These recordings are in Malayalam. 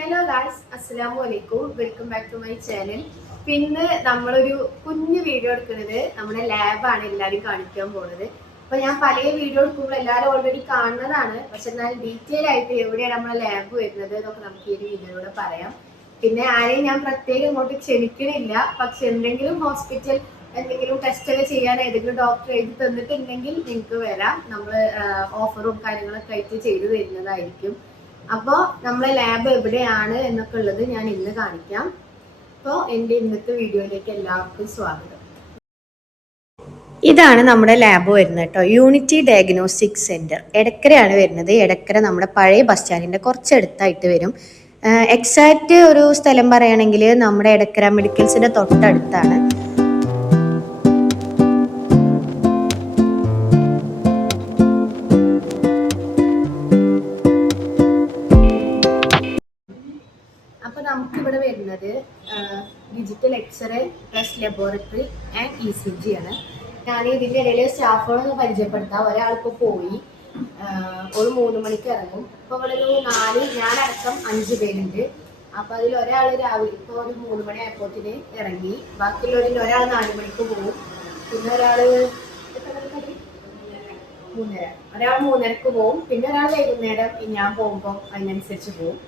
ഹലോ ഗായ്സ്, അസ്സലാമു അലൈക്കും. Welcome back to my channel. പിന്നെ നമ്മളൊരു കുഞ്ഞു വീഡിയോ എടുക്കുന്നത് നമ്മുടെ ലാബാണ് എല്ലാവരും കാണിക്കാൻ പോകുന്നത്. അപ്പൊ ഞാൻ പല വീഡിയോ എടുക്കുമ്പോൾ എല്ലാവരും ഓൾറെഡി കാണുന്നതാണ്, പക്ഷെ എന്നാൽ ഡീറ്റെയിൽ ആയിട്ട് എവിടെയാണ് നമ്മുടെ ലാബ് വരുന്നത് എന്നൊക്കെ നമുക്ക് ഈ ഒരു വീഡിയോയിലൂടെ പറയാം. പിന്നെ ആരെയും ഞാൻ പ്രത്യേകം ഇങ്ങോട്ട് ക്ഷണിക്കണില്ല, പക്ഷെ എന്തെങ്കിലും ഹോസ്പിറ്റൽ എന്തെങ്കിലും ടെസ്റ്റ് ഒക്കെ ചെയ്യാൻ ഏതെങ്കിലും ഡോക്ടർ എഴുതി തന്നിട്ടുണ്ടെങ്കിൽ നിങ്ങൾക്ക് വരാം. നമ്മൾ ഓഫറും കാര്യങ്ങളൊക്കെ ആയിട്ട് ചെയ്തു തരുന്നതായിരിക്കും. അപ്പോൾ നമ്മളെ ലാബ് എവിടെയാണ് എന്നൊക്കെ ഉള്ളത് ഞാൻ ഇന്ന് കാണിക്കാം. അപ്പോൾ എൻ്റെ ഇന്നത്തെ വീഡിയോയിലേക്ക് എല്ലാവർക്കും സ്വാഗതം. ഇതാണ് നമ്മുടെ ലാബ് വരുന്നത് കേട്ടോ. യൂണിറ്റി ഡയഗ്നോസ്റ്റിക് സെന്റർ എടക്കരയാണ് വരുന്നത്. എടക്കര നമ്മുടെ പഴയ ബസ് സ്റ്റാൻഡിന്റെ കുറച്ചടുത്തായിട്ട് വരും. എക്സാക്റ്റ് ഒരു സ്ഥലം പറയുകയാണെങ്കിൽ നമ്മുടെ എടക്കര മെഡിക്കൽസിന്റെ തൊട്ടടുത്താണ്. അപ്പോൾ നമുക്കിവിടെ വരുന്നത് digital x-ray plus laboratory and ECG ആണ്. ഞാൻ ഇതിൻ്റെ ഇടയിൽ സ്റ്റാഫുകളൊന്ന് പരിചയപ്പെടുത്താം. ഒരാളിപ്പോൾ പോയി, ഒരു 3 മണിക്ക് ഇറങ്ങും. ഇപ്പോൾ ഇവിടെ ഒരു ഞാനടക്കം 5 പേരുണ്ട്. അപ്പോൾ അതിൽ ഒരാൾ രാവിലെ ഇപ്പോൾ ഒരു 3 മണി ആയപ്പോഴത്തിന് ഇറങ്ങി. ബാക്കിയുള്ളവരിൽ ഒരാൾ 4 മണിക്ക് പോകും. പിന്നെ ഒരാൾ 3:30 പോകും. പിന്നെ ഒരാൾ വൈകുന്നേരം ഞാൻ പോകുമ്പോൾ അതിനനുസരിച്ച് പോകും.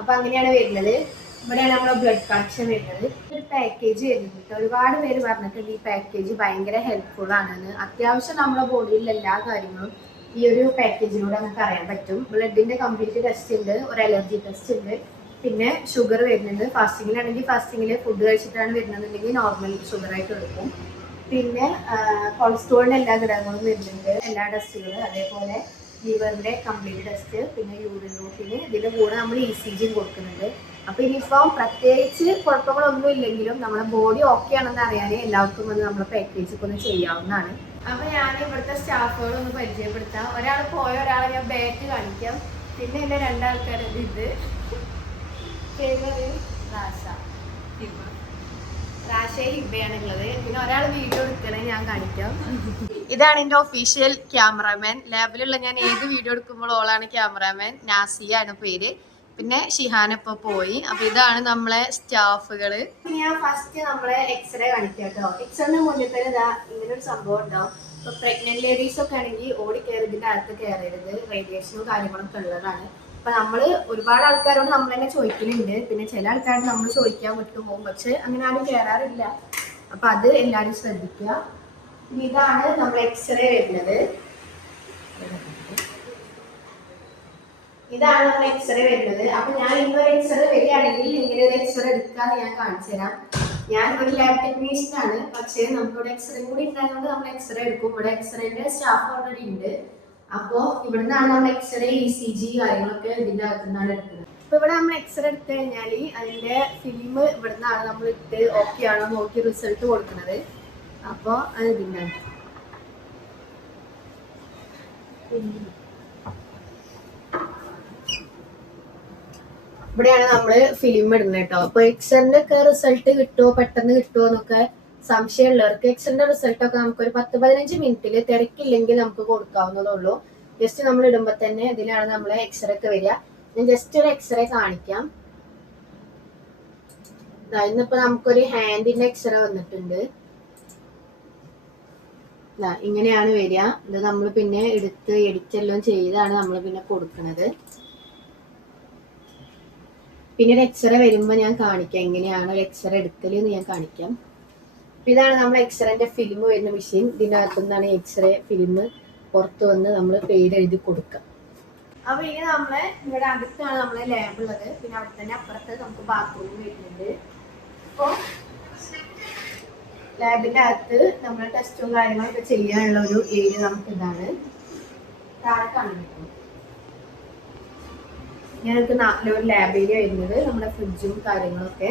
അപ്പൊ അങ്ങനെയാണ് വരുന്നത്. ഇവിടെയാണ് നമ്മളെ ബ്ലഡ് കളക്ഷൻ വരുന്നത്. ഒരു പാക്കേജ് വരുന്നുണ്ട്. ഒരുപാട് പേര് പറഞ്ഞിട്ടുണ്ട് ഈ പാക്കേജ് ഭയങ്കര ഹെൽപ്ഫുൾ ആണെന്ന്. അത്യാവശ്യം നമ്മുടെ ബോഡിയിലുള്ള എല്ലാ കാര്യങ്ങളും ഈ ഒരു പാക്കേജിലൂടെ നമുക്ക് അറിയാൻ പറ്റും. ബ്ലഡിന്റെ കംപ്ലീറ്റ് ടെസ്റ്റ് ഉണ്ട്, ഒരു അലർജി ടെസ്റ്റ് ഉണ്ട്, പിന്നെ ഷുഗർ വരുന്നുണ്ട്. ഫാസ്റ്റിങ്ങിലാണെങ്കിൽ ഫാസ്റ്റിങ്ങിൽ ഫുഡ് കഴിച്ചിട്ടാണ് വരുന്നതെന്നുണ്ടെങ്കിൽ നോർമൽ ഷുഗർ ആയിട്ട് എടുക്കും. പിന്നെ കൊളസ്ട്രോളിന്റെ എല്ലാ ഘടകങ്ങളും വരുന്നുണ്ട്, എല്ലാ ടെസ്റ്റുകളും. അതേപോലെ ലിവറിന്റെ കംപ്ലീറ്റ് ടെസ്റ്റ്, പിന്നെ യൂറിൻ റൂട്ടിന് ഇതിന്റെ കൂടെ നമ്മൾ ECG കൊടുക്കുന്നുണ്ട്. അപ്പൊ ഇനിയിപ്പം പ്രത്യേകിച്ച് കുഴപ്പങ്ങളൊന്നും ഇല്ലെങ്കിലും നമ്മുടെ ബോഡി ഓക്കെ ആണെന്ന് അറിയാൻ എല്ലാവർക്കും വന്ന് നമ്മുടെ പാക്കേജ് ഒക്കെ ഒന്ന് ചെയ്യാവുന്നതാണ്. അപ്പൊ ഞാൻ ഇവിടുത്തെ സ്റ്റാഫുകളൊന്ന് പരിചയപ്പെടുത്താം. ഒരാൾ പോയ ഒരാളെ ഞാൻ ബാക്ക് കാണിക്കാം. പിന്നെ എന്റെ 2 ആൾക്കാരത് ഇത് ഹിബയാണുള്ളത്. പിന്നെ ഒരാൾ വീഡിയോ എടുക്കണേ ഞാൻ കാണിക്കാം. ഇതാണ് എന്റെ ഒഫീഷ്യൽ ക്യാമറാമാൻ. ലാബിലുള്ള ഞാൻ ഏത് വീഡിയോ എടുക്കുമ്പോൾ ഓളാണ് ക്യാമറാമാൻ. നാസിയാണ് പേര്. പിന്നെ ഷിഹാൻ ഇപ്പൊ പോയി. അപ്പൊ ഇതാണ് നമ്മളെ സ്റ്റാഫുകള്. ഞാൻ ഫസ്റ്റ് നമ്മളെ എക്സ്റേ കാണിക്കാം കേട്ടോ. എക്സ്റേന്റെ മുന്നിൽ തന്നെ ഇതാ ഇങ്ങനൊരു സംഭവം ഉണ്ടാവും. ഇപ്പൊ പ്രഗ്നന്റ് ലേഡീസ് ഒക്കെ ആണെങ്കിൽ ഓടി കയറി ഇതിന്റെ അകത്ത് കയറരുത്, റേഡിയേഷനും കാര്യങ്ങളൊക്കെ ഉള്ളതാണ്. അപ്പൊ നമ്മള് ഒരുപാട് ആൾക്കാരോട് നമ്മൾ തന്നെ ചോദിക്കുന്നുണ്ട്. പിന്നെ ചില ആൾക്കാരോട് നമ്മൾ ചോദിക്കാൻ വിട്ടുപോകും, പക്ഷെ അങ്ങനെ ആരും കയറാറില്ല. അപ്പൊ അത് എല്ലാവരും ശ്രദ്ധിക്കുക. ഇതാണ് നമ്മൾ എക്സ്റേ വരുന്നത്. ഇതാണ് നമ്മൾ എക്സ്റേ വരുന്നത്. അപ്പൊ ഞാൻ ഇന്നൊരു എക്സ്റേ വരികയാണെങ്കിൽ ഇങ്ങനെ ഒരു എക്സ്റേ എടുക്കാന്ന് ഞാൻ കാണിച്ചു തരാം. ഞാൻ ഒരു ലാബ് ടെക്നീഷ്യൻ ആണ്, പക്ഷേ നമുക്കിവിടെ എക്സ്റേ കൂടി ഉണ്ടായതുകൊണ്ട് നമ്മൾ എക്സ്റേ എടുക്കും. ഇവിടെ എക്സ്റേന്റെ സ്റ്റാഫ് ഓൾറെഡി ഉണ്ട്. അപ്പോ ഇവിടുന്നാണ് നമ്മൾ എക്സ്റേ ECG കാര്യങ്ങളൊക്കെ ഇതിന്റെ അകത്തുനിന്നാണ് എടുക്കുന്നത്. അപ്പൊ ഇവിടെ നമ്മൾ എക്സ്റേ എടുത്തു കഴിഞ്ഞാൽ അതിന്റെ ഫിലിം ഇവിടുന്നാണ് നമ്മൾ ഇട്ട് ഓക്കെ ആണോ നോക്കി റിസൾട്ട് കൊടുക്കുന്നത്. അപ്പോ അത് ഇതിന്റെ ഇവിടെയാണ് നമ്മള് ഫിലിം ഇടുന്നത് കേട്ടോ. അപ്പൊ എക്സ്റേന്റെ ഒക്കെ റിസൾട്ട് കിട്ടുമോ, പെട്ടെന്ന് കിട്ടുമോ എന്നൊക്കെ സംശയമുള്ളവർക്ക് എക്സ്റേന്റെ റിസൾട്ട് ഒക്കെ നമുക്ക് ഒരു 10-15 മിനിറ്റിൽ തിരക്കില്ലെങ്കിൽ നമുക്ക് കൊടുക്കാവുന്നതേ ഉള്ളൂ. ജസ്റ്റ് നമ്മൾ ഇടുമ്പോ തന്നെ ഇതിലാണ് നമ്മളെ എക്സ്റേ ഒക്കെ വരിക. ഞാൻ ജസ്റ്റ് ഒരു എക്സ്റേ കാണിക്കാം. ഇന്നിപ്പോ നമുക്കൊരു ഹാൻഡിന്റെ എക്സ്റേ വന്നിട്ടുണ്ട്. ഇങ്ങനെയാണ് വരിക. ഇത് നമ്മൾ പിന്നെ എടുത്ത് എഡിറ്റ് എല്ലാം ചെയ്താണ് നമ്മൾ പിന്നെ കൊടുക്കുന്നത്. പിന്നെ ഒരു എക്സ്റേ വരുമ്പോൾ ഞാൻ കാണിക്കാം എങ്ങനെയാണ് ഒരു എക്സ്റേ എടുക്കല് എന്ന് ഞാൻ കാണിക്കാം. ഇതാണ് നമ്മൾ എക്സ്റേന്റെ ഫിലിം വരുന്ന മെഷീൻ. ഇതിനകത്തു നിന്നാണ് എക്സ്റേ ഫിലിം പുറത്ത് വന്ന് നമ്മൾ പേര് എഴുതി കൊടുക്കാം. അപ്പൊ ഇനി നമ്മളെ ഇവിടെ അടുത്താണ് നമ്മളെ ലാബ് ഉള്ളത്. പിന്നെ അവിടെ തന്നെ അപ്പുറത്ത് നമുക്ക് ബാത്റൂം വരുന്നുണ്ട്. അപ്പോ ലാബിന്റെ അകത്ത് നമ്മൾ ടെസ്റ്റും കാര്യങ്ങളൊക്കെ ചെയ്യാനുള്ള ഒരു ഏരിയ നമുക്ക് ഇതാണ്. താഴെ കാണിക്കും. ഞങ്ങൾക്ക് ഒരു ലാബ് ഏരിയ വരുന്നത്, നമ്മുടെ ഫ്രിഡ്ജും കാര്യങ്ങളൊക്കെ.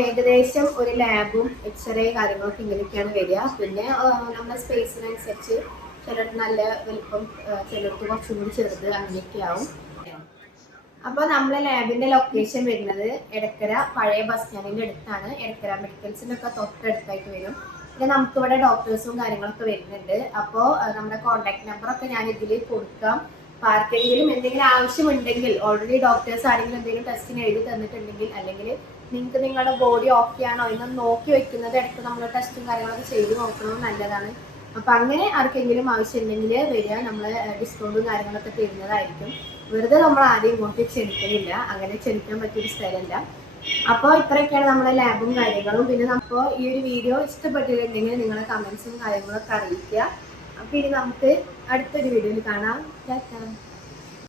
ഏകദേശം ഒരു ലാബും എക്സ്റേ കാര്യങ്ങളൊക്കെ ഇങ്ങനെയൊക്കെയാണ് വരിക. പിന്നെ നമ്മുടെ സ്പേസിനനുസരിച്ച് ചിലർക്ക് നല്ല വലുപ്പം, ചിലർക്ക് കുറച്ചും കൂടി ചെറുത്, അങ്ങനെയൊക്കെ ആവും. അപ്പോൾ നമ്മളെ ലാബിന്റെ ലൊക്കേഷൻ വരുന്നത് എടക്കര പഴയ ബസ് സ്റ്റാൻഡിന്റെ അടുത്താണ്. എടക്കര മെഡിക്കൽസിന്റെ ഒക്കെ തൊട്ടടുത്തായിട്ട് വരും. പിന്നെ നമുക്കിവിടെ ഡോക്ടേഴ്സും കാര്യങ്ങളൊക്കെ വരുന്നുണ്ട്. അപ്പോൾ നമ്മുടെ കോൺടാക്ട് നമ്പറൊക്കെ ഞാൻ ഇതിൽ കൊടുക്കാം. അപ്പൊ ആർക്കെങ്കിലും എന്തെങ്കിലും ആവശ്യമുണ്ടെങ്കിൽ ഓൾറെഡി ഡോക്ടേഴ്സ് ആരെങ്കിലും എന്തെങ്കിലും ടെസ്റ്റിന് എഴുതി തന്നിട്ടുണ്ടെങ്കിൽ അല്ലെങ്കിൽ നിങ്ങൾക്ക് നിങ്ങളുടെ ബോഡി ഓക്കെ ആണോ എന്നൊന്ന് നോക്കി വെക്കുന്നത് ഇടയ്ക്ക് നമ്മൾ ടെസ്റ്റും കാര്യങ്ങളൊക്കെ ചെയ്ത് നോക്കുന്നത് നല്ലതാണ്. അപ്പൊ അങ്ങനെ ആർക്കെങ്കിലും ആവശ്യമുണ്ടെങ്കിൽ വരിക, നമ്മൾ ഡിസ്കൗണ്ടും കാര്യങ്ങളൊക്കെ തരുന്നതായിരിക്കും. വെറുതെ നമ്മൾ ആരെയും ഇങ്ങോട്ട് ക്ഷണിക്കുന്നില്ല, അങ്ങനെ ക്ഷണിക്കാൻ പറ്റിയൊരു സ്ഥലമല്ല. അപ്പോൾ ഇത്രയൊക്കെയാണ് നമ്മുടെ ലാബും കാര്യങ്ങളും. പിന്നെ അപ്പോൾ ഈ ഒരു വീഡിയോ ഇഷ്ടപ്പെട്ടിട്ടുണ്ടെങ്കിൽ നിങ്ങളുടെ കമൻസും കാര്യങ്ങളൊക്കെ അറിയിക്കുക. അപ്പോൾ ഇനി നമുക്ക് അടുത്തൊരു വീഡിയോയിൽ കാണാം.